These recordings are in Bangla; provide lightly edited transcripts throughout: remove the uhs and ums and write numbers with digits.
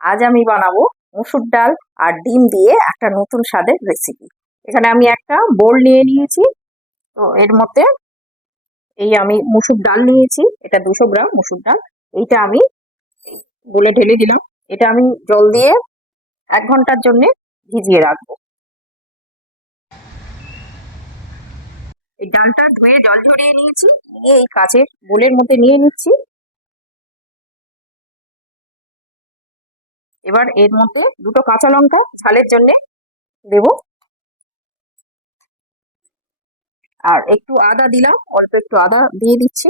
আজ আমি বানাবো মসুর ডাল আর ডিম দিয়ে একটা নতুন স্বাদের রেসিপি। এখানে আমি একটা বোল নিয়ে নিয়েছি। তো এর মধ্যে আমি মসুর ডাল নিয়েছি, এটা 200 গ্রাম মসুর ডাল। এইটা আমি বোলে ঢেলে দিলাম। এটা আমি জল দিয়ে 1 ঘন্টার জন্য ভিজিয়ে রাখবো। এই ডালটা ধুয়ে জল ঝরিয়ে নিয়েছি, নিয়ে এই কাচের বোলের মধ্যে নিয়ে নিচ্ছি। এবার এর মধ্যে 2টো কাঁচা লঙ্কা ঝালের জন্য দেবো, আর একটু আদা দিলাম, অল্প একটু আদা দিয়ে দিচ্ছি,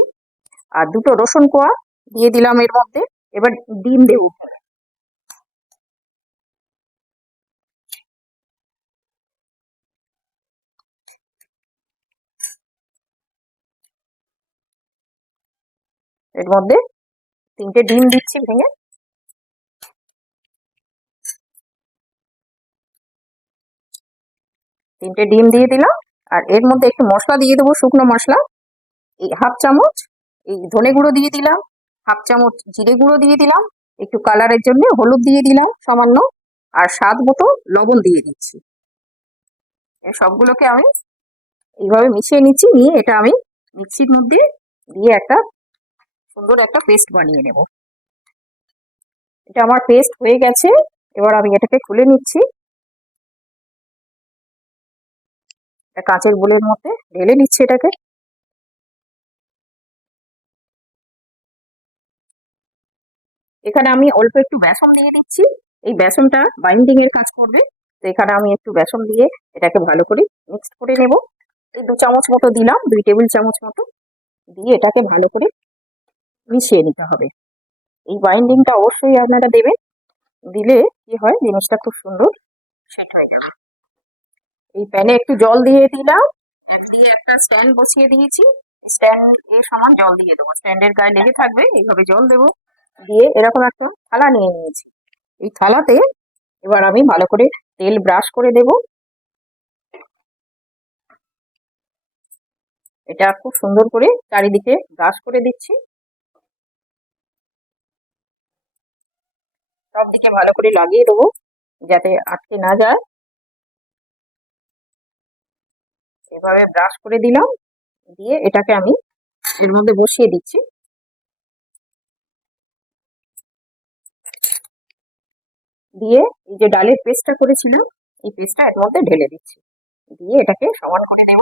আর 2টো রসুন কোয়া দিয়ে দিলাম এর মধ্যে। এবার ডিম দেবো। এর মধ্যে 3টে ডিম দিচ্ছি ভেঙে। তিনটে ডিম দিয়ে দিলাম, আর এর মধ্যে একটু মশলা দিয়ে দেবো, শুকনো মশলা। এই হাফ চামচ এই ধনে গুঁড়ো দিয়ে দিলাম, হাফ চামচ জিরে গুঁড়ো দিয়ে দিলাম, একটু কালারের জন্য হলুদ দিয়ে দিলাম সামান্য, আর স্বাদ মতো লবণ দিয়ে দিচ্ছি। এই সবগুলোকে আমি এইভাবে মিশিয়ে নিচ্ছি, নিয়ে এটা আমি মিক্সির মধ্যে দিয়ে একটা সুন্দর একটা পেস্ট বানিয়ে নেব। এটা আমার পেস্ট হয়ে গেছে। এবার আমি এটাকে খুলে নিচ্ছি, কাঁচের বোলের মধ্যে ঢেলে নিচ্ছি এটাকে। এখানে আমি অল্প একটু বেসন দিয়ে দিচ্ছি, এই বেসনটা বাইন্ডিং এর কাজ করবে। তো এখানে আমি একটু বেসন দিয়ে এটাকে ভালো করে মিক্সড করে নেব। এই 2 চামচ মতো দিলাম, 2 টেবিল চামচ মতো দিয়ে এটাকে ভালো করে মিশিয়ে নিতে হবে। এই বাইন্ডিংটা অবশ্যই আপনারা দেবেন, দিলে কি হয় জিনিসটা খুব সুন্দর সেট হয়ে যাবে। এই প্যানে একটু জল দিয়ে দিলাম, দিয়ে একটা স্ট্যান্ড বসিয়ে দিয়েছি। স্ট্যান্ড এর সমান জল দিয়ে দেবো, স্ট্যান্ডের গায়ে লেগে থাকবে, এইভাবে জল দেবো। দিয়ে এরকম একটা থালা নিয়ে নিয়েছি। এই থালাতে এবার আমি ভালো করে তেল ব্রাশ করে দেব। এটা খুব সুন্দর করে চারিদিকে ব্রাশ করে দিচ্ছি, সব দিকে ভালো করে লাগিয়ে দেবো যাতে আটকে না যায়। এভাবে ব্রাশ করে দিলাম, দিয়ে এটাকে আমি এর মধ্যে বসিয়ে দিচ্ছি। দিয়ে এই যে ডালের পেস্টটা করেছিলাম, এই পেস্টটা এর মধ্যে ঢেলে দিচ্ছি, দিয়ে এটাকে সমান করে দেব।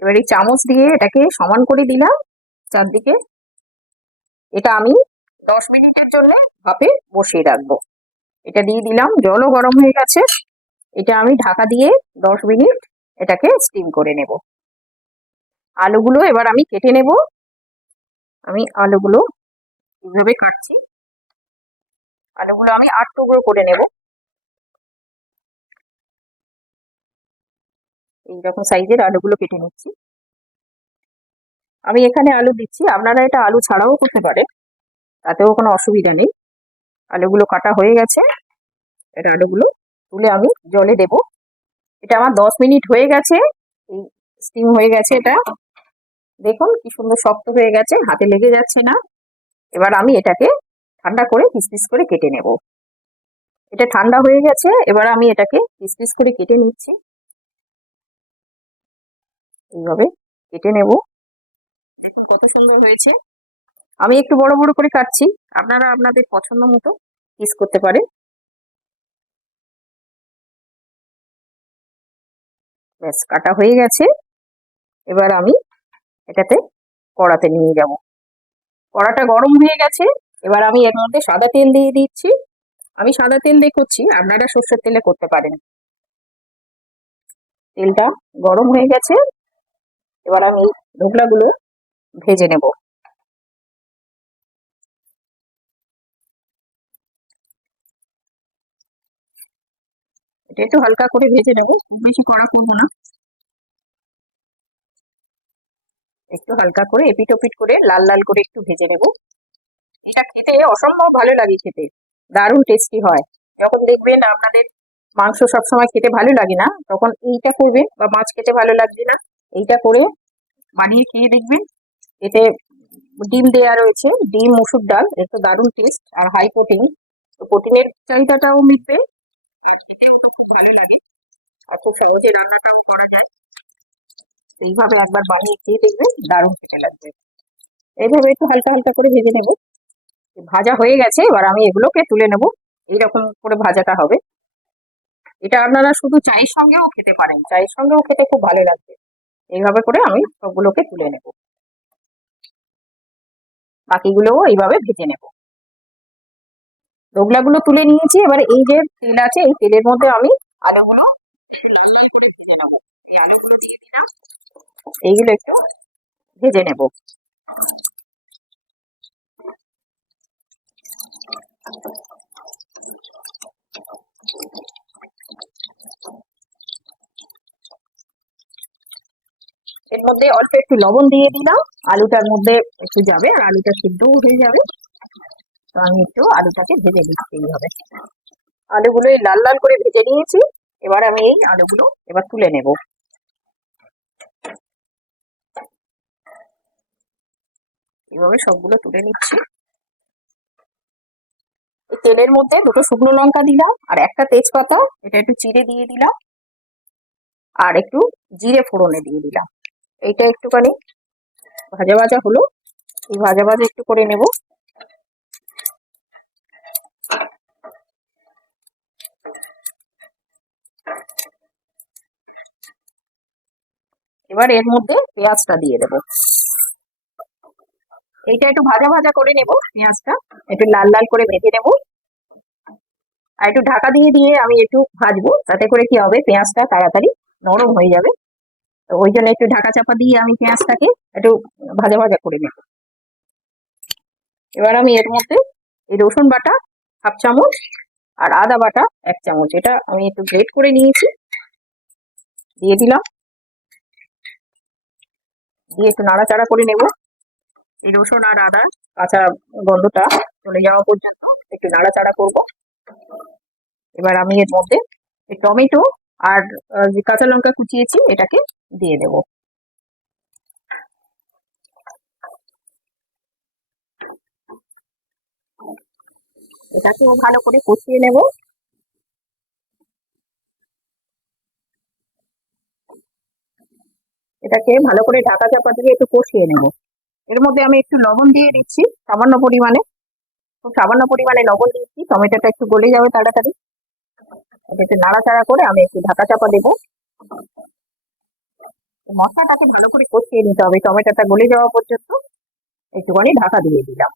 এবার এই চামচ দিয়ে এটাকে সমান করে দিলাম চারদিকে। এটা আমি 10 মিনিটের জন্য ভাপে বসিয়ে রাখবো। এটা দিয়ে দিলাম, জলও গরম হয়ে গেছে। এটা আমি ঢাকা দিয়ে 10 মিনিট এটাকে স্টিম করে নেব। আলুগুলো এবার আমি কেটে নেব। আমি আলুগুলো এইভাবে কাটছি, আলুগুলো আমি 8 টুকরো করে নেব। এইরকম সাইজের আলুগুলো কেটে নিচ্ছি। আমি এখানে আলু দিচ্ছি, আপনারা এটা আলু ছাড়াও করতে পারেন, তাতেও কোনো অসুবিধা নেই। আলুগুলো কাটা হয়ে গেছে, এটা আলুগুলো তুলে আমি জলে দেব। এটা আমার 10 মিনিট হয়ে গেছে, এই স্টিম হয়ে গেছে। এটা দেখুন কি সুন্দর শক্ত হয়ে গেছে, হাতে লেগে যাচ্ছে না। এবার আমি এটাকে ঠান্ডা করে পিস পিস করে কেটে নেব। এটা ঠান্ডা হয়ে গেছে, এবার আমি এটাকে পিস পিস করে কেটে নিচ্ছি। এইভাবে কেটে নেব, দেখুন কত সুন্দর হয়েছে। আমি একটু বড় বড় করে কাটছি, আপনারা আপনাদের পছন্দ মতো পিস করতে পারেন। ব্যাস কাটা হয়ে গেছে। এবার আমি এটাতে কড়াতে নিয়ে যাব। কড়াটা গরম হয়ে গেছে, এবার আমি এর মধ্যে সাদা তেল দিয়ে দিচ্ছি। আমি সাদা তেল দিয়ে করছি, আপনারা সর্ষের তেলে করতে পারেন। তেলটা গরম হয়ে গেছে, এবার আমি ধোকলাগুলো ভেজে নেব। এটা একটু হালকা করে ভেজে নেব, খুব বেশি কড়া করবো না। একটু হালকা করে এপিট ওপিট করে লাল লাল করে একটু ভেজে নেব। এটা খেতে অসম্ভব ভালো লাগে, খেতে দারুণ টেস্টি হয়। যখন দেখবেন আপনাদের মাংস সবসময় খেতে ভালো লাগে না, তখন এইটা করবেন, বা মাছ খেতে ভালো লাগছে না, এইটা করে বানিয়ে খেয়ে দেখবেন, এতে ডিম দেয়া রয়েছে, ডিম, মসুর ডাল, এর তো দারুণ টেস্ট আর হাই প্রোটিন। তো প্রোটিনের চাহিদাটাও মিটবে, খেতেও তো খুব ভালো লাগে আর খুব সহজে রান্নাটাও করা যায়। তো এইভাবে একবার বানিয়ে খেয়ে দেখবে, দারুণ খেতে লাগবে। এইভাবে একটু হালকা হালকা করে ভেজে নেব। ভাজা হয়ে গেছে, এবার আমি এগুলোকে তুলে নেব। এইরকম করে ভাজাটা হবে। এটা আপনারা শুধু চায়ের সঙ্গেও খেতে পারেন, চায়ের সঙ্গেও খেতে খুব ভালো লাগবে। এইভাবে করে আমি সবগুলোকে তুলে নেব, বাকিগুলোও এইভাবে ভেজে নেব। দোগলাগুলো তুলে নিয়েছি, এবার এই যে তেল আছে, এই তেলের মধ্যে আমি আলুগুলো ভেজে নেবো। এই আলুগুলো দিয়ে দিলাম, এইগুলো একটু ভেজে নেব। এর মধ্যে অল্প একটু লবণ দিয়ে দিলাম, আলুটার মধ্যে একটু যাবে আর আলুটা সিদ্ধও হয়ে যাবে। তো আমি একটু আলুটাকে ভেজে দিচ্ছি এইভাবে। আলুগুলো এই লাল লাল করে ভেজে নিয়েছি, এবার আমি এই আলুগুলো এবার তুলে নেব। এইভাবে সবগুলো তুলে নিচ্ছি। এই তেলের মধ্যে দুটো শুকনো লঙ্কা দিলাম আর একটা তেজপাতা, এটা একটু চিড়ে দিয়ে দিলাম, আর একটু জিরে ফোড়নে দিয়ে দিলাম। এইটা একটুখানি ভাজা ভাজা হলো, এই ভাজা ভাজা একটু করে নেব। এবার এর মধ্যে পেঁয়াজটা দিয়ে দেব। এইটা একটু ভাজা ভাজা করে নেব, পেঁয়াজটা একটু লাল লাল করে ভেজে নেব। আর একটু ঢাকা দিয়ে দিয়ে আমি একটু ভাজবো, তাতে করে কি হবে, পেঁয়াজটা তাড়াতাড়ি নরম হয়ে যাবে। তো ওই জন্য একটু ঢাকা চাপা দিয়ে আমি পেঁয়াজটাকে একটু ভাজা ভাজা করে নেব। এবার আমি এর মধ্যে এই রসুন বাটা হাফ চামচ আর আদা বাটা 1 চামচ, এটা আমি একটু গ্রেট করে নিয়েছি, দিয়ে দিলাম। দিয়ে একটু নাড়াচাড়া করে নেব। এই রসুন আর আদা কাঁচা গন্ধটা চলে যাওয়া পর্যন্ত একটু নাড়াচাড়া করব। এবার আমি এর মধ্যে এই টমেটো আর যে কাঁচা লঙ্কা কুচিয়েছি এটাকে দিয়ে দেব। এটাকেও ভালো করে কষিয়ে নেব। এটাকে ভালো করে ঢাকা চাপা দিয়ে একটু কষিয়ে নেব। এর মধ্যে আমি একটু লবণ দিয়ে দিচ্ছি, সামান্য পরিমাণে, খুব সামান্য পরিমাণে লবণ দিচ্ছি, টমেটোটা একটু গলে যাবে তাড়াতাড়ি। এটা একটু নাড়াচাড়া করে আমি একটু ঢাকা চাপা দেবো। মশলাটাকে ভালো করে কষিয়ে নিতে হবে, টমেটোটা গলে যাওয়া পর্যন্ত একটুখানি ঢাকা দিয়ে দিলাম।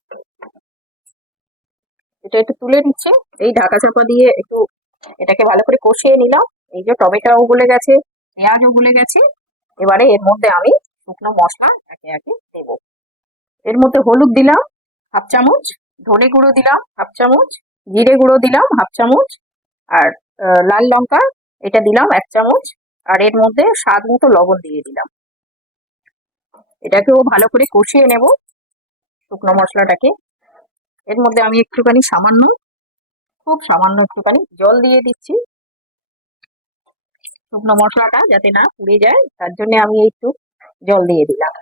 এটা একটু তুলে নিচ্ছে, এই ঢাকা চাপা দিয়ে একটু এটাকে ভালো করে কষিয়ে নিলাম। এই যে টমেটোও গলে গেছে, পেঁয়াজও গলে গেছে। এবারে এর মধ্যে আমি শুকনো মশলা একে একে দেব। এর মধ্যে হলুদ দিলাম হাফ চামচ, ধনে গুঁড়ো দিলাম হাফ চামচ, জিরে গুঁড়ো দিলাম হাফ চামচ, আর লাল লঙ্কা এটা দিলাম 1 চামচ, আর এর মধ্যে স্বাদ মতো লবণ দিয়ে দিলাম। এটাকেও ভালো করে কষিয়ে নেব শুকনো মশলাটাকে। এর মধ্যে আমি একটুখানি সামান্য, খুব সামান্য একটুখানি জল দিয়ে দিচ্ছি, শুকনো মশলাটা যাতে না পুড়ে যায় তার জন্য আমি একটু জল দিয়ে দিলাম।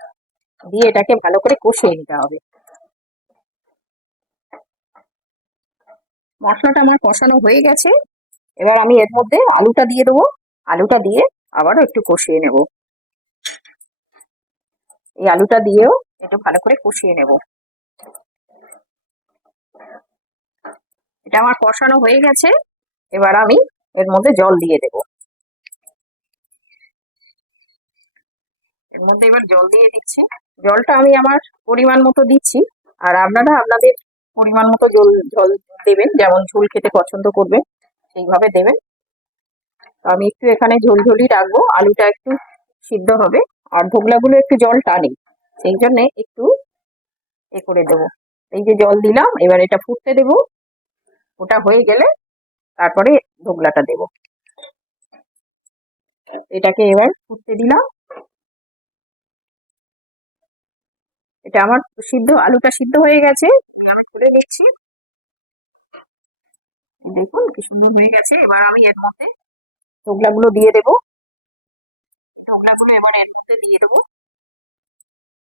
দিয়ে এটাকে ভালো করে কষিয়ে নিতে হবে। মশলাটা আমার কষানো হয়ে গেছে, এবার আমি এর মধ্যে আলুটা দিয়ে দেবো। আলুটা দিয়ে আবারও একটু কষিয়ে নেব। এই আলুটা দিয়েও একটু ভালো করে কষিয়ে নেব। এটা আমার কষানো হয়ে গেছে, এবার আমি এর মধ্যে জল দিয়ে দেব। এর মধ্যে এবার জল দিয়ে দিচ্ছি। জলটা আমি আমার পরিমাণ মতো দিচ্ছি, আর আপনারা আপনাদের পরিমাণ মতো জল দেবেন, যেমন ঝোল খেতে পছন্দ করবেন সেইভাবে দেবেন। তো আমি একটু এখানে ঝোলঝোলই রাখবো, আলুটা একটু সিদ্ধ হবে আর ধোকলাগুলো একটু জল টানে, সেই জন্য একটু এ করে দেবো। এই যে জল দিলাম, এবার এটা ফুটতে দেবো। ওটা হয়ে গেলে তারপরে ধোকলাটা দেবো। এটাকে এবার ফুটতে দিলাম। এটা আমার আলুটা সিদ্ধ হয়ে গেছে, আমি তুলে নিচ্ছি। দেখুন কি সুন্দর হয়ে গেছে। এবার আমি এর মধ্যে ধোকলাগুলো দিয়ে দেবো। ধোকলাগুলো এবার এর মধ্যে দিয়ে দেবো।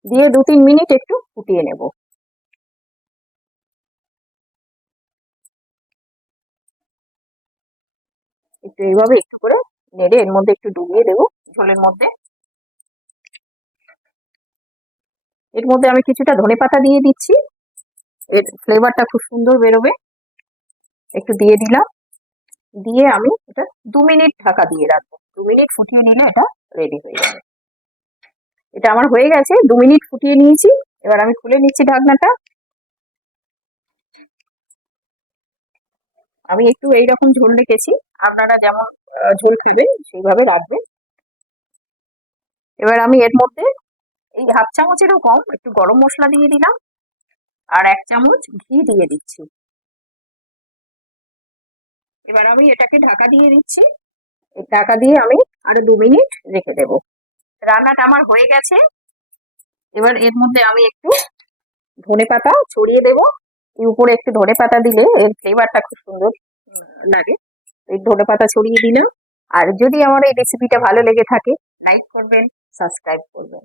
দিয়ে 2-3 মিনিট একটু ফুটিয়ে নেব। একটু এইভাবে একটু করে নেড়ে এর মধ্যে একটু ডুবিয়ে দেবো ঝোলের মধ্যে। এর মধ্যে আমি কিছুটা ধনেপাতা দিয়ে দিচ্ছি, এর ফ্লেভারটা খুব সুন্দর বেরোবে। একটু দিয়ে দিলাম, দিয়ে আমি এটা 2 মিনিট ঢাকা দিয়ে রাখবো। 2 মিনিট ফুটিয়ে নিলে এটা রেডি হয়ে যাবে। এটা আমার হয়ে গেছে, 2 মিনিট ফুটিয়ে নিয়েছি। এবার আমি খুলে নিচ্ছি ঢাকনাটা। আমি একটু এইরকম ঝোল রেখেছি, আপনারা যেমন ঝোল খাবেন সেইভাবে রাখবেন। এবার আমি এর মধ্যে এই হাফ চামচেরও কম একটু গরম মশলা দিয়ে দিলাম, আর 1 চামচ ঘি দিয়ে দিচ্ছি। এবার আমি এটাকে ঢাকা দিয়ে দিচ্ছি। এই ঢাকা দিয়ে আমি আরো 2 মিনিট রেখে দেবো। রান্নাটা আমার হয়ে গেছে। এবার এর মধ্যে আমি একটু ধনেপাতা ছড়িয়ে দেবো। এই উপরে একটু ধনেপাতা দিলে এর ফ্লেভারটা খুব সুন্দর লাগে। এই ধনেপাতা ছড়িয়ে দিলাম। আর যদি আমার এই রেসিপিটা ভালো লেগে থাকে, লাইক করবেন, সাবস্ক্রাইব করবেন।